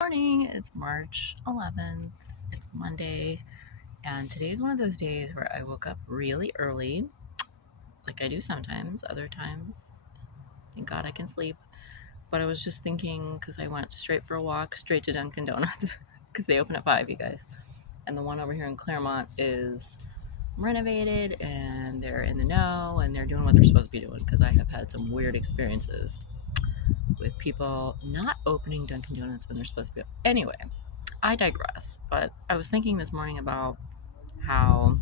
Morning, it's March 11th. It's Monday, and today's one of those days where I woke up really early, like I do sometimes. Other times, thank God I can sleep. But I was just thinking because I went straight for a walk, straight to Dunkin' Donuts, because they open at 5, you guys. And the one over here in Claremont is renovated, and they're in the know, and they're doing what they're supposed to be doing because I have had some weird experiences with people not opening Dunkin' Donuts when they're supposed to be. Anyway, I digress, but I was thinking this morning about how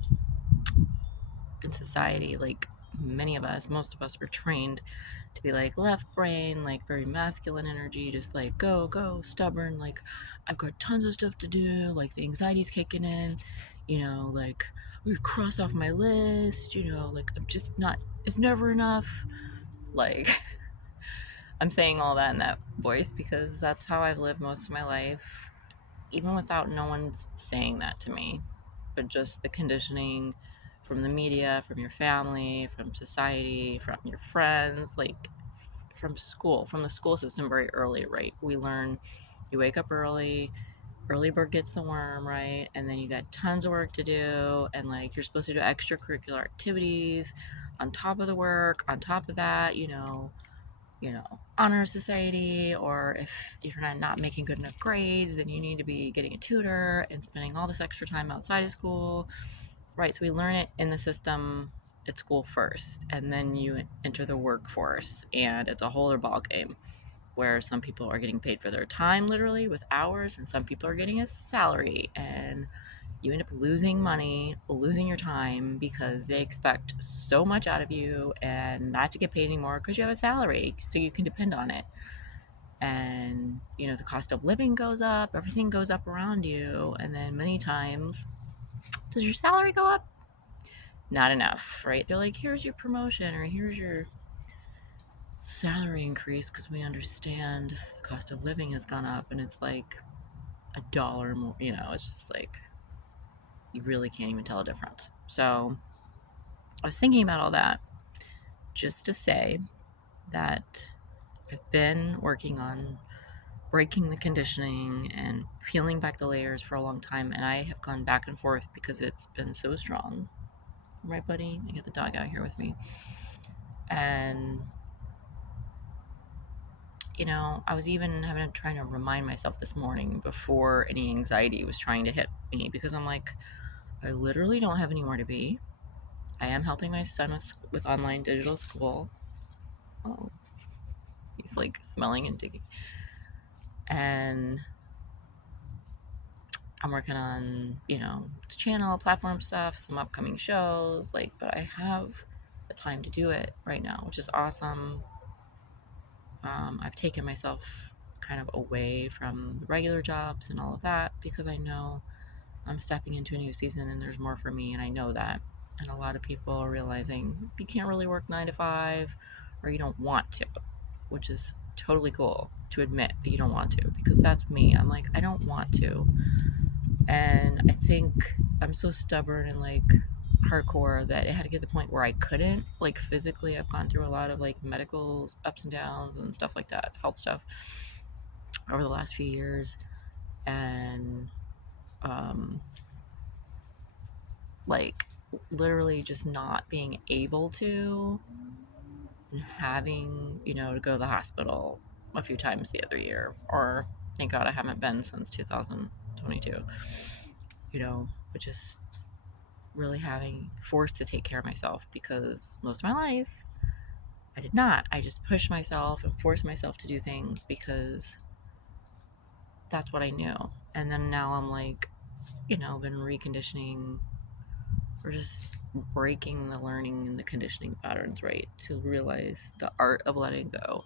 in society, like many of us, most of us are trained to be like left brain, like very masculine energy, just like go, go, stubborn, like I've got tons of stuff to do, like the anxiety's kicking in, like we've crossed off my list, like I'm just not, it's never enough. Like, I'm saying all that in that voice because that's how I've lived most of my life, even without no one saying that to me, but just the conditioning from the media, from your family, from society, from your friends, like from school, from the school system very early, right? We learn you wake up early bird gets the worm, right? And then you got tons of work to do, and like you're supposed to do extracurricular activities on top of the work, on top of that, honor society, or if you're not making good enough grades, then you need to be getting a tutor and spending all this extra time outside of school, right? So we learn it in the system at school first, and then you enter the workforce, and it's a whole other ball game where some people are getting paid for their time literally with hours, and some people are getting a salary, and you end up losing money, losing your time because they expect so much out of you and not to get paid anymore because you have a salary so you can depend on it. And, the cost of living goes up, everything goes up around you. And then many times, does your salary go up? Not enough, right? They're like, here's your promotion or here's your salary increase because we understand the cost of living has gone up, and it's like $1 more, it's just like you really can't even tell a difference. So I was thinking about all that just to say that I've been working on breaking the conditioning and peeling back the layers for a long time, and I have gone back and forth because it's been so strong. Right, buddy? I got the dog out here with me. And, I was even trying to remind myself this morning before any anxiety was trying to hit me, because I'm like, I literally don't have anywhere to be. I am helping my son with online digital school. Oh, he's like smelling and digging. And I'm working on, channel platform stuff, some upcoming shows, but I have the time to do it right now, which is awesome. I've taken myself kind of away from the regular jobs and all of that because I know I'm stepping into a new season and there's more for me, and I know that. And a lot of people are realizing you can't really work 9 to 5, or you don't want to, which is totally cool to admit that you don't want to, because that's me. I'm like, I don't want to. And I think I'm so stubborn and hardcore that it had to get to the point where I couldn't, physically. I've gone through a lot of medical ups and downs and stuff like that, health stuff, over the last few years. And um like literally just not being able to, and having, to go to the hospital a few times the other year, or thank God I haven't been since 2022, which is really having forced to take care of myself, because most of my life I did not. I just pushed myself and forced myself to do things because that's what I knew. And then now I'm been reconditioning, or just breaking the learning and the conditioning patterns, right? To realize the art of letting go,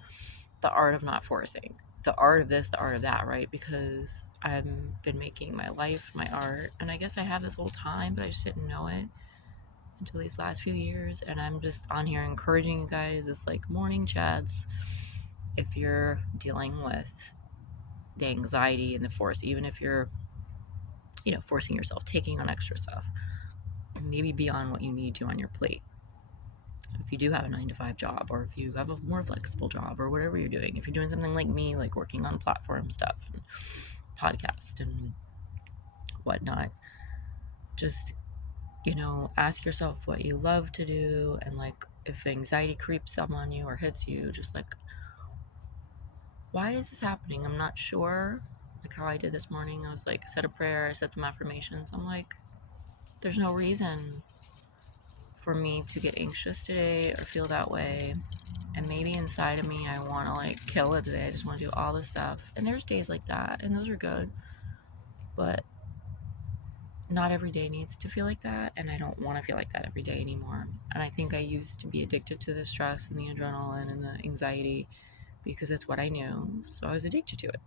the art of not forcing, the art of this, the art of that, right? Because I've been making my life my art, and I guess I have this whole time, but I just didn't know it until these last few years. And I'm just on here encouraging you guys. It's morning chats. If you're dealing with the anxiety and the force, even if you're, forcing yourself, taking on extra stuff, maybe beyond what you need to on your plate. If you do have a 9 to 5 job, or if you have a more flexible job, or whatever you're doing, if you're doing something like me, like working on platform stuff and podcast and whatnot. Just, ask yourself what you love to do, and like if anxiety creeps up on you or hits you, just like, why is this happening? I'm not sure. Like how I did this morning, I was like, said a prayer, I said some affirmations. I'm like, there's no reason for me to get anxious today or feel that way. And maybe inside of me, I want to like kill it today. I just want to do all this stuff. And there's days like that, and those are good. But not every day needs to feel like that, and I don't want to feel like that every day anymore. And I think I used to be addicted to the stress and the adrenaline and the anxiety because it's what I knew, so I was addicted to it.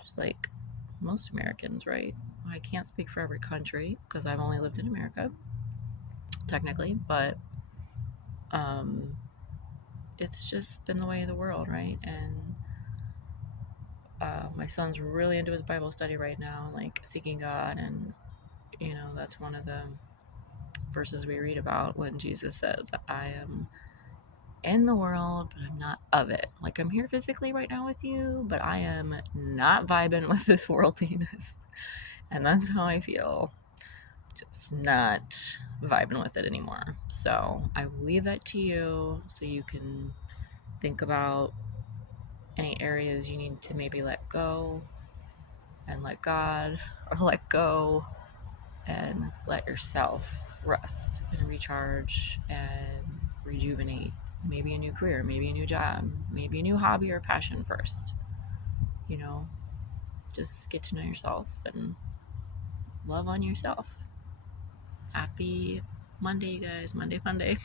Just like most Americans, right? I can't speak for every country because I've only lived in America, technically, but it's just been the way of the world, right? And my son's really into his Bible study right now, like seeking God, and that's one of the verses we read about when Jesus said, I am in the world, but I'm not of it. Like, I'm here physically right now with you, but I am not vibing with this worldliness. And that's how I feel. Just not vibing with it anymore. So I will leave that to you so you can think about any areas you need to maybe let go and let God, or let go and let yourself rest and recharge and rejuvenate. Maybe a new career, maybe a new job, maybe a new hobby or passion first. Just get to know yourself and love on yourself. Happy Monday, you guys. Monday fun day.